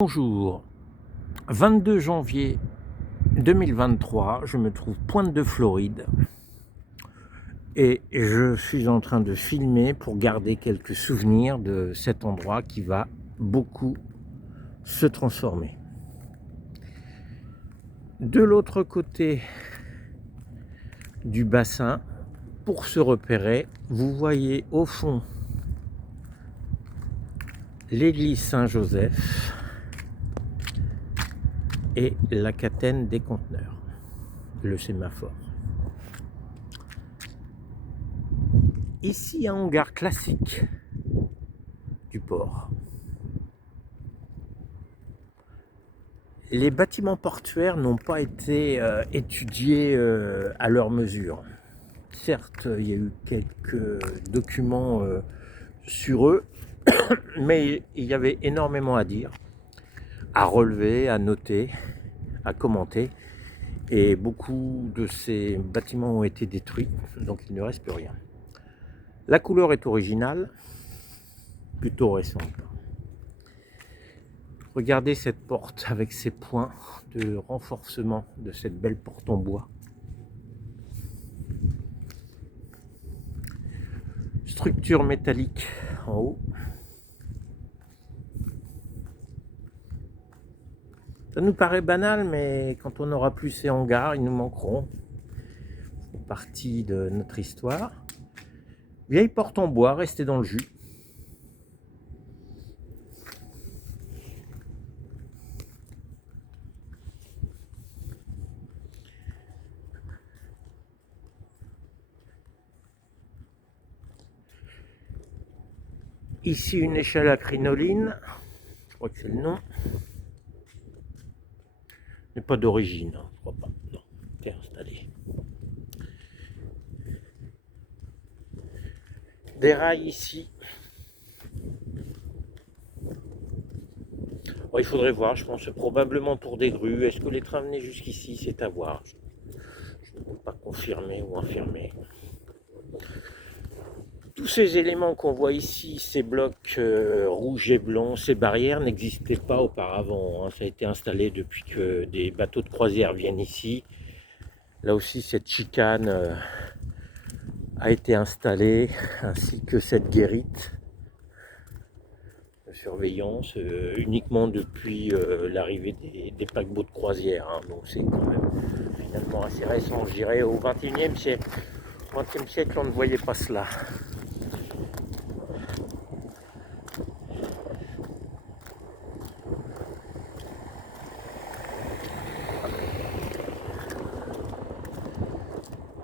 Bonjour, 22 janvier 2023, je me trouve Pointe de Floride et je suis en train de filmer pour garder quelques souvenirs de cet endroit qui va beaucoup se transformer. De l'autre côté du bassin, pour se repérer, vous voyez au fond l'église Saint-Joseph et la Catène des Conteneurs, le sémaphore. Ici, un hangar classique du port. Les bâtiments portuaires n'ont pas été étudiés à leur mesure. Certes, il y a eu quelques documents sur eux, mais il y avait énormément à dire, à relever, à noter, à commenter. Et beaucoup de ces bâtiments ont été détruits, donc il ne reste plus rien. La couleur est originale, plutôt récente. Regardez cette porte avec ses points de renforcement de cette belle porte en bois. Structure métallique en haut. Ça nous paraît banal, mais quand on n'aura plus ces hangars, ils nous manqueront. C'est partie de notre histoire. Vieille porte en bois, restée dans le jus. Ici, une échelle à crinoline. Je crois que c'est le nom. Mais pas d'origine, hein, je crois pas. Non, c'est installé. Des rails ici. Bon, il faudrait voir, je pense, probablement pour des grues. Est-ce que les trains venaient jusqu'ici? C'est à voir. Je ne peux pas confirmer ou infirmer. Tous ces éléments qu'on voit ici, ces blocs rouges et blancs, ces barrières n'existaient pas auparavant, hein. Ça a été installé depuis que des bateaux de croisière viennent ici. Là aussi, cette chicane a été installée, ainsi que cette guérite de surveillance, uniquement depuis l'arrivée des paquebots de croisière, hein. Donc c'est quand même finalement assez récent, je dirais au XXIe siècle. Au XXe siècle, on ne voyait pas cela.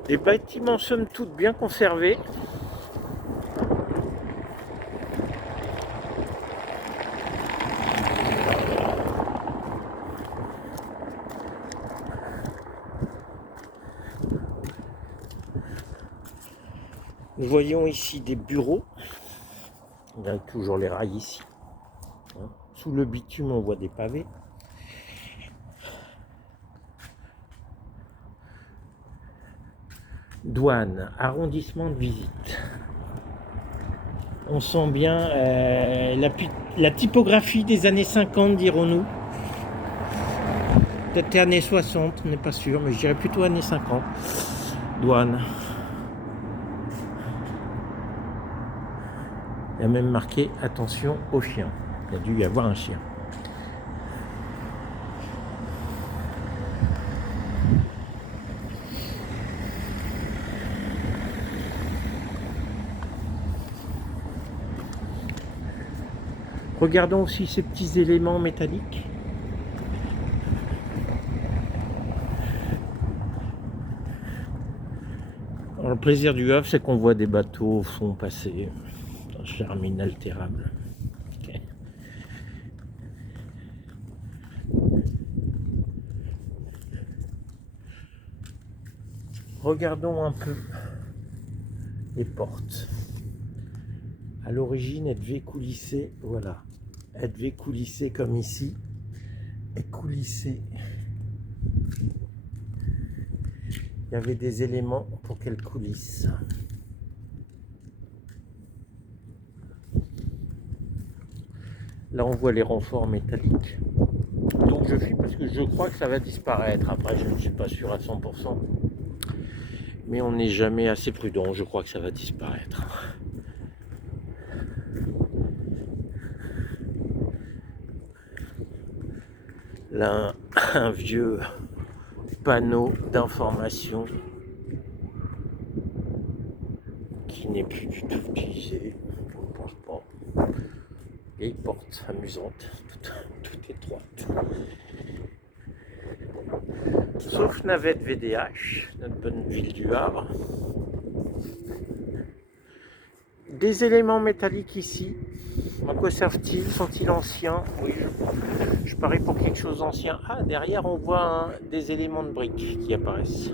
Des bâtiments somme toute bien conservés. Nous voyons ici des bureaux. On a toujours les rails ici. Sous le bitume, on voit des pavés. Douane, arrondissement de visite. On sent bien la typographie des années 50, dirons-nous. Peut-être années 60, on n'est pas sûr, mais je dirais plutôt années 50. Douane. Il y a même marqué attention aux chiens. Il y a dû y avoir un chien. Regardons aussi ces petits éléments métalliques. Alors, le plaisir du Havre, c'est qu'on voit des bateaux au fond passer. Un charme inaltérable. Okay. Regardons un peu les portes. À l'origine, elle devait coulisser, voilà. Elle devait coulisser comme ici. Et coulisser. Il y avait des éléments pour qu'elle coulisse. Là, on voit les renforts métalliques. Donc je fuis parce que je crois que ça va disparaître. Après, je ne suis pas sûr à 100%. Mais on n'est jamais assez prudent. Je crois que ça va disparaître. Là, un vieux panneau d'information qui n'est plus du tout utilisé. Je ne pense pas. Vieille porte amusante, toute étroite. Sauf navette VDH, notre bonne ville du Havre. Des éléments métalliques ici. À quoi servent-ils? Sont-ils anciens? Oui, je parie pour quelque chose d'ancien. Ah, derrière, on voit des éléments de briques qui apparaissent.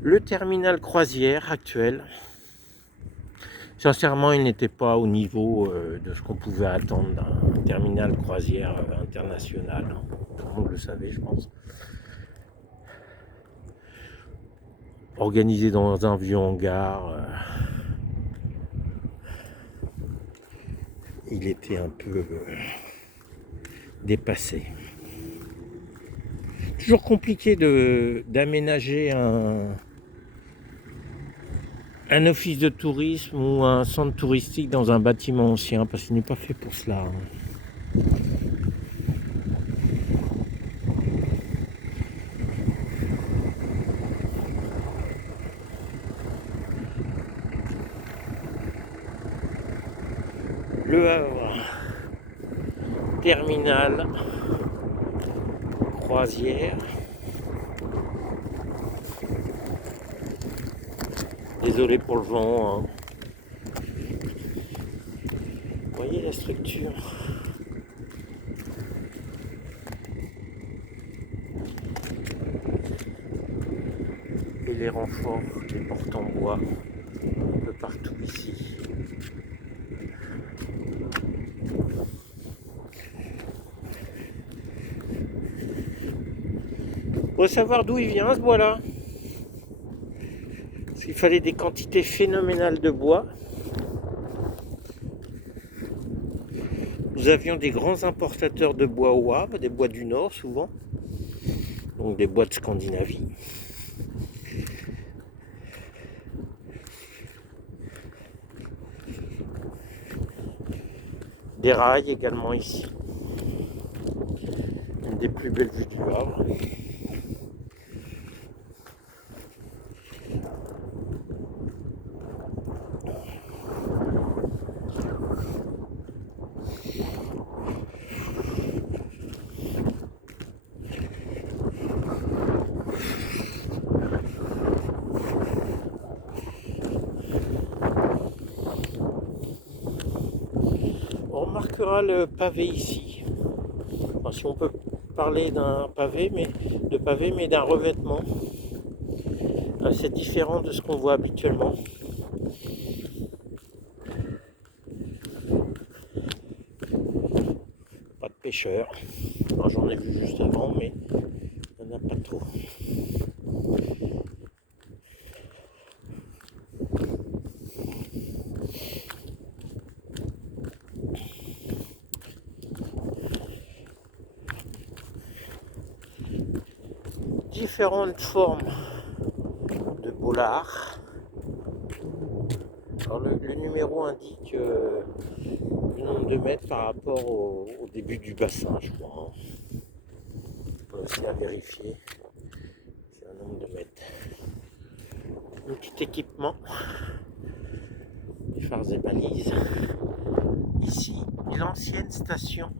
Le terminal croisière actuel. Sincèrement, il n'était pas au niveau de ce qu'on pouvait attendre d'un terminal croisière international. Tout le monde le savait, je pense. Organisé dans un vieux hangar. Il était un peu dépassé. Toujours compliqué d'aménager un office de tourisme ou un centre touristique dans un bâtiment ancien, parce qu'il n'est pas fait pour cela. Le Havre, terminal, croisière. Désolé pour le vent. Hein. Vous voyez la structure? Et les renforts, les portes en bois, un peu partout ici. On va savoir d'où il vient ce bois-là. Parce qu'il fallait des quantités phénoménales de bois. Nous avions des grands importateurs de bois au Havre, des bois du Nord souvent, donc des bois de Scandinavie. Des rails également ici. Une des plus belles vues du Havre. On remarquera le pavé ici. Enfin, si on peut parler d'un pavé, mais d'un revêtement. C'est différent de ce qu'on voit habituellement. Pas de pêcheurs. Alors, j'en ai vu juste avant, mais il n'y en a pas trop. Différentes formes de bollard. Alors le numéro indique le nombre de mètres par rapport au début du bassin, je crois. C'est à vérifier. C'est un nombre de mètres. Un petit équipement. Les phares et balises. Ici, l'ancienne station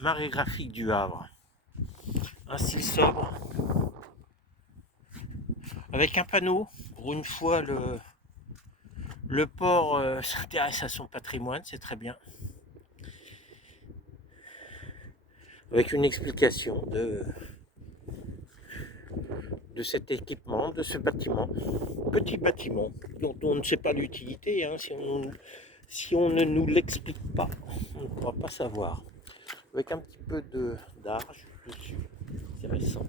marégraphique du Havre. Un style sobre. Avec un panneau. Pour une fois, le port s'intéresse à son patrimoine, c'est très bien. Avec une explication de cet équipement, de ce bâtiment. Petit bâtiment dont on ne sait pas l'utilité. Hein, si on ne nous l'explique pas, on ne pourra pas savoir. Avec un petit peu d'arge dessus. C'est récent.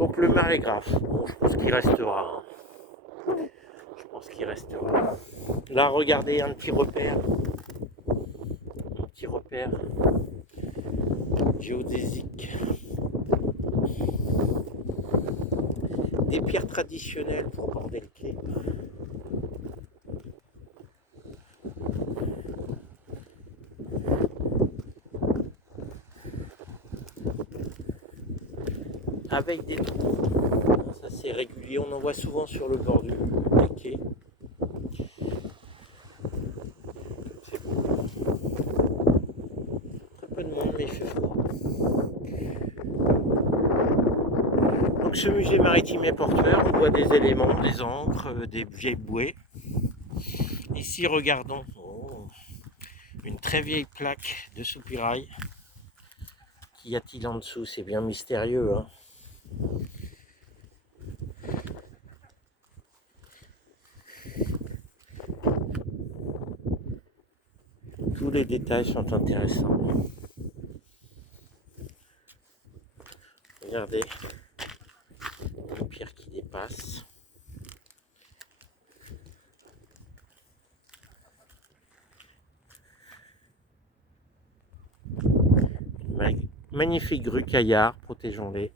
Donc le marégraphe, bon, je pense qu'il restera. Hein. Je pense qu'il restera. Là, regardez un petit repère. Un petit repère géodésique. Des pierres traditionnelles pour border le quai. Avec des trous. Ça c'est régulier, on en voit souvent sur le bord du quai. C'est beau. Très peu de monde, mais il fait froid. Donc ce musée maritime et portuaire, on voit des éléments, des ancres, des vieilles bouées. Ici, regardons une très vieille plaque de soupirail. Qu'y a-t-il en dessous? C'est bien mystérieux. Hein. Tous les détails sont intéressants. Regardez, une pierre qui dépasse. Magnifique grue caillard, protégeons-les.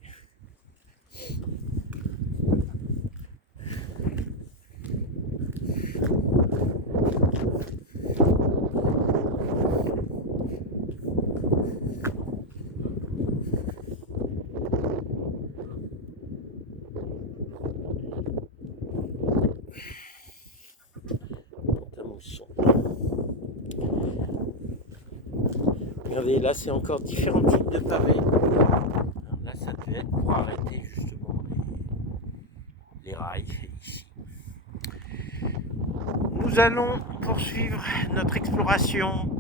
Regardez, là c'est encore différents types de pavés. Là ça devait être pour arrêter justement les rails ici. Nous allons poursuivre notre exploration